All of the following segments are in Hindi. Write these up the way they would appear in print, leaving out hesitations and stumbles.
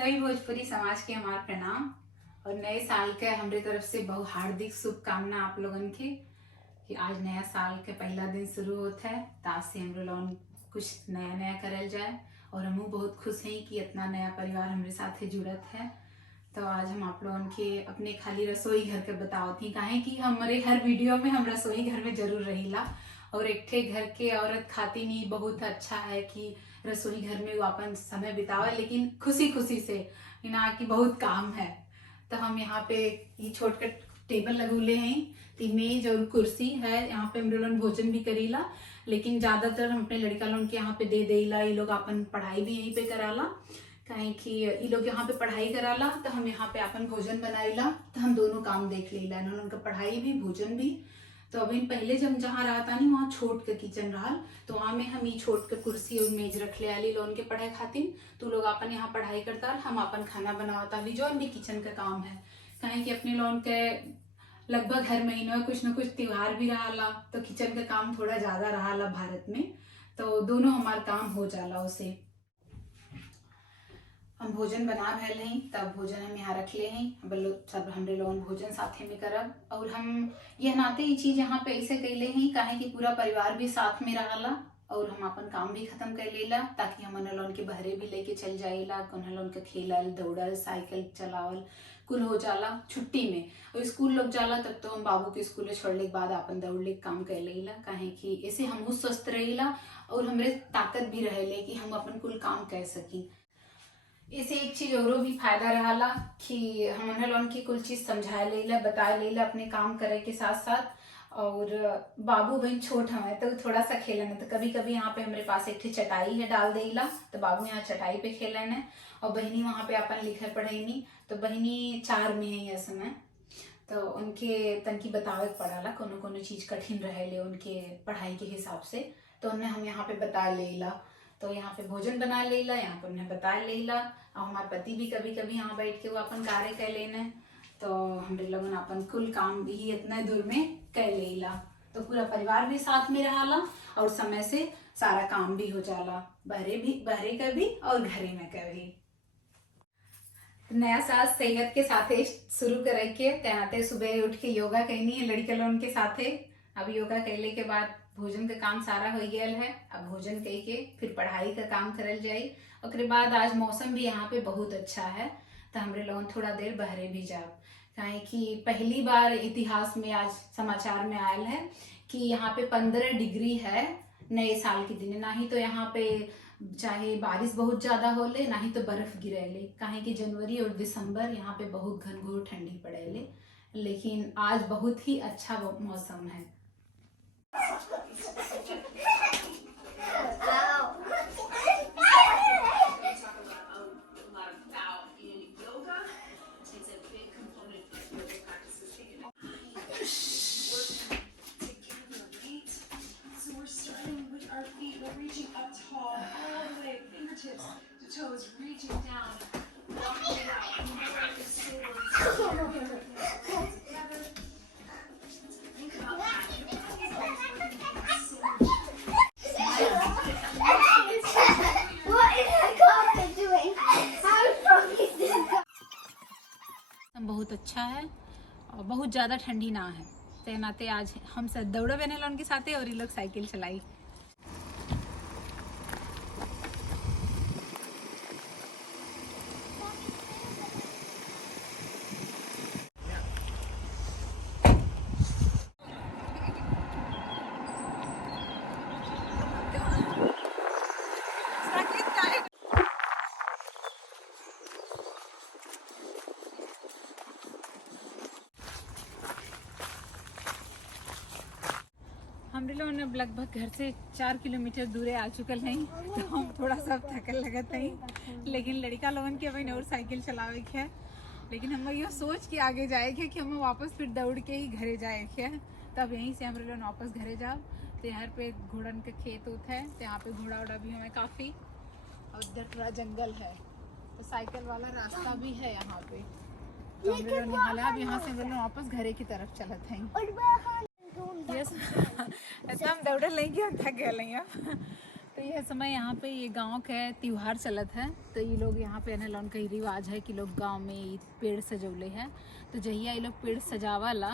सभी भोजपुरी समाज के हमार प्रणाम और नए साल के हमारे तरफ से बहुत हार्दिक शुभकामना आप लोगन के कि आज नया साल के पहला दिन शुरू होता है। आज से हम लोग कुछ नया नया करल जाए और हम बहुत खुश हैं कि इतना नया परिवार हमारे साथ जुड़त है। तो आज हम आप लोगन के अपने खाली रसोई घर के बताओ थी काहे कि हमारे हर वीडियो में हम रसोई घर में जरूर रहीला और एक ठे घर के औरत खाती नहीं बहुत अच्छा है कि रसोई घर में वो अपन समय बितावे, लेकिन खुशी खुशी से ना कि बहुत काम है। तो हम यहाँ पे ये छोटकट टेबल लगूले हैं, तो मेज और कुर्सी है, यहाँ पे हम लोग भोजन भी करीला, लेकिन ज्यादातर हम अपने लड़का लोग के यहाँ पे दे देला। ये लोग अपन पढ़ाई भी यहीं पे कराला काहे कि ये लोग यहाँ पे पढ़ाई कराला, तो हम यहाँ पे अपन भोजन बनाईला, तो हम दोनों काम देख लेला, उनका पढ़ाई भी भोजन भी। तो अभी पहले जब जहाँ रहता नहीं वहाँ छोट के किचन रहा, तो वहाँ में हम ये छोट के कुर्सी और मेज रख ले आली लोन के पढ़ाई खातिर। तो लोग अपन यहाँ पढ़ाई करता, हम अपन खाना बनावता ली, जो भी किचन का काम है। कहें कि अपने लोन के लगभग हर महीने में कुछ न कुछ त्योहार भी रहा, तो किचन का काम थोड़ा ज्यादा रहा भारत में, तो दोनों हमारा काम हो जाला उसे। हम भोजन बना रहे हैं, तब भोजन हम यहाँ रख ले हैं, सब हमरे लोगन भोजन साथे में करब। और हम यह नाते ये चीज यहाँ पे ऐसे कैले हैं काहे कि पूरा परिवार भी साथ में रहला और हम अपन काम भी खत्म कर लेला, ताकि हम लोगन के बहरे भी लेके चल जाइला, लोगन के खेलल दौड़ल साइकिल चलावल कुल हो जाला छुट्टी में। और स्कूल लोग जाला तब तो हम बाबू के स्कूल छोड़ने के बाद अपन दौड़ले काम कर लेला, काहे कि ऐसे हम स्वस्थ रहेला और हमरे ताकत भी रहेले कि हम अपन कुल काम कर सकी। इसे एक चीज और भी फायदा रहा कि हम लोगन की कुल चीज समझा लेला बता लेला अपने काम करे के साथ साथ। और बाबू बहन छोट हमें तो थोड़ा सा खेलन, तो कभी कभी यहाँ पे हमारे पास एक चटाई है डाल देला, तो बाबू यहाँ चटाई पे खेलन है और बहनी वहाँ पे अपन लिखे पढ़ेनी। तो बहनी 4 में है इस समय, तो उनके तनकी बतावे पड़ाला कोनो कोनो चीज कठिन रहे ले उनके पढ़ाई के हिसाब से, तो उन्हें हम यहाँ पे बता लेला। तो यहाँ पे भोजन बना लेला, यहाँ पे उन्हें बता लेला, और हमारे पति भी कभी कभी यहाँ बैठ के वो अपन कार्य कर लेने, तो हमरे लोगन अपन कुल काम भी इतना दूर में कर लेला। तो पूरा परिवार भी साथ में रहाला और समय से सारा काम भी हो जाला, बहरे का भी और घरे में का भी। नया साल सेहत के साथे शुरू करे के तैयार सुबह उठ के योगा करनी है लड़के लोगन के साथे। अब योगा करले के बाद भोजन का काम सारा हो गया है, अब भोजन कह के फिर पढ़ाई का काम करल जाये। उसके बाद आज मौसम भी यहाँ पे बहुत अच्छा है, तो हमरे लोगन थोड़ा देर बहरे भी जाब, काहे कि पहली बार इतिहास में आज समाचार में आयल है कि यहाँ पे 15 डिग्री है नए साल के दिन। ना ही तो यहाँ पे चाहे बारिश बहुत ज्यादा होले, ना ही तो बर्फ गिरेले, काहे कि जनवरी और दिसंबर यहाँ पे बहुत घनघोर ठंडी पड़ेले, लेकिन आज बहुत ही अच्छा मौसम है। बहुत अच्छा है और बहुत ज़्यादा ठंडी ना है, ते नाते आज हम सब दौड़े बने लोन के साथे और ये लोग साइकिल चलाई। हमरे लोग ने लगभग घर से 4 किलोमीटर दूरे आ चुकल हैं, तो हम थोड़ा सा थकल लगत हैं, लेकिन लड़का लोगन के अभी और साइकिल चलावे के है, लेकिन हम ये सोच के आगे जाए कि हम वापस फिर दौड़ के ही घरे जाए के, तब यहीं से हमरे लोग वापस घरे जाओ। तो यहाँ पे घोड़न के खेत उत है, तो यहाँ पे घोड़ा उड़ा भी हमें काफ़ी, और उधर थोड़ा जंगल है, तो साइकिल वाला रास्ता भी है यहाँ पे। तो हम लोग यहाँ से हम लोग वापस घरे की तरफ चलते हैं। यस ऐसा हम दौड़ लेंगे, हम थक गए। तो तो ये समय यहाँ पे ये गांव के त्योहार चलत है। तो ये लोग यहाँ पे ना कई रिवाज है कि लोग गांव में ई पेड़ सजौले है। तो जहिया ये लोग पेड़ सजावाला,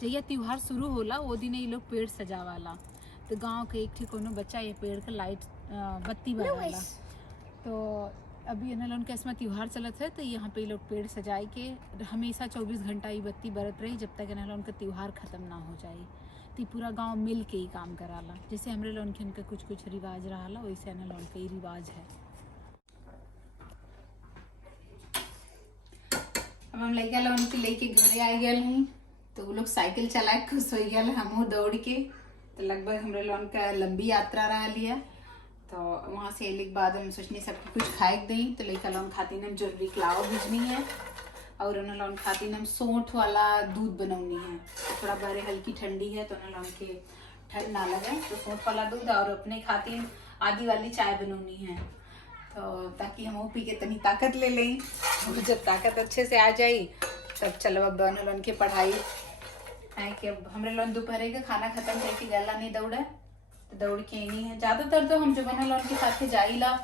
जहिया त्योहार शुरू होला वो दिन ये लोग पेड़ सजावाला। तो गांव के एक ठीक कोनो बच्चा ये पेड़ का लाइट बत्ती बाराला। तो अभी इन्हें लोग का इसमें त्योहार चलत है। तो यहाँ पे ये लोग पेड़ सजाए के हमेशा 24 घंटा ये बत्ती बरत रही जब तक इन्हें लोग का त्योहार ख़त्म ना हो जाए। तो पूरा गांव मिल के ही काम कराला। जैसे हमरे लोग के उनका कुछ कुछ रिवाज रहा वैसे इन्हें लोग का ही रिवाज है। अब हम लड़का लोग के लेके घरे आ गए हैं। तो वो लोग साइकिल चला के खुश हो गए, हम दौड़ के। तो लगभग हमरे लोग का लंबी यात्रा रहा लिया। तो वहाँ से अले के बाद हम सोचनी सबको कुछ खाए के दी। तो लड़का लोग खातिर हम जरूरी कलावा भेजनी है और उन्हें लोग खातिर हम सोंठ वाला दूध बनौनी है। थोड़ा बारे हल्की ठंडी है तो उन्हें लोग के ठंड ना लगे, तो सोंठ वाला दूध और अपने खातिर आदि वाली चाय बनौनी है। तो ताकि हम वो पी के तनी ताकत ले लें। और जब ताकत अच्छे से आ जाए तब चलो अब उन्हें लोग के पढ़ाई है कि अब हमरे लोग दोपहर का खाना खत्म करके गला नहीं दौड़े। तो दौड़ के नहीं है ज़्यादातर। तो हम जब उन्हें लोग के साथ जाइला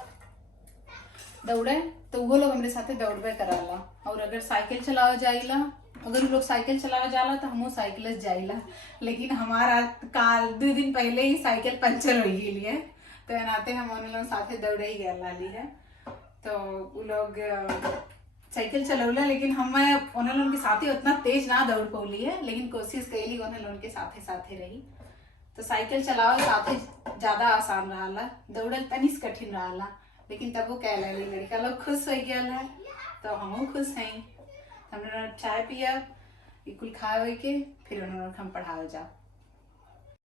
दौड़े तो वो लोग हमारे साथ दौड़बे कराला। और अगर साइकिल चलावा जाइला, अगर वो लोग साइकिल चलावा जाला तो हम साइकिल जाइला। लेकिन हमारा काल 2 दिन पहले ही साइकिल पंचर हो गई है। तो नाते हम उन लोग साथे दौड़े ही गया ली है। तो वो लोग साइकिल चलौला, लेकिन हम उन लोग के साथे उतना तेज ना दौड़ पौली है, लेकिन कोशिश कैली उन लोग के साथे साथे रही। तो साइकिल चलावल साथे ज़्यादा आसान रहा, दौड़ल तनिस कठिन रहा। लेकिन तब वो कह लगी लड़का लोग खुश हो गया है तो हम खुश हैं। हमने चाय पिया कुल खा के फिर उन्होंने हम पढ़ावे जाओ।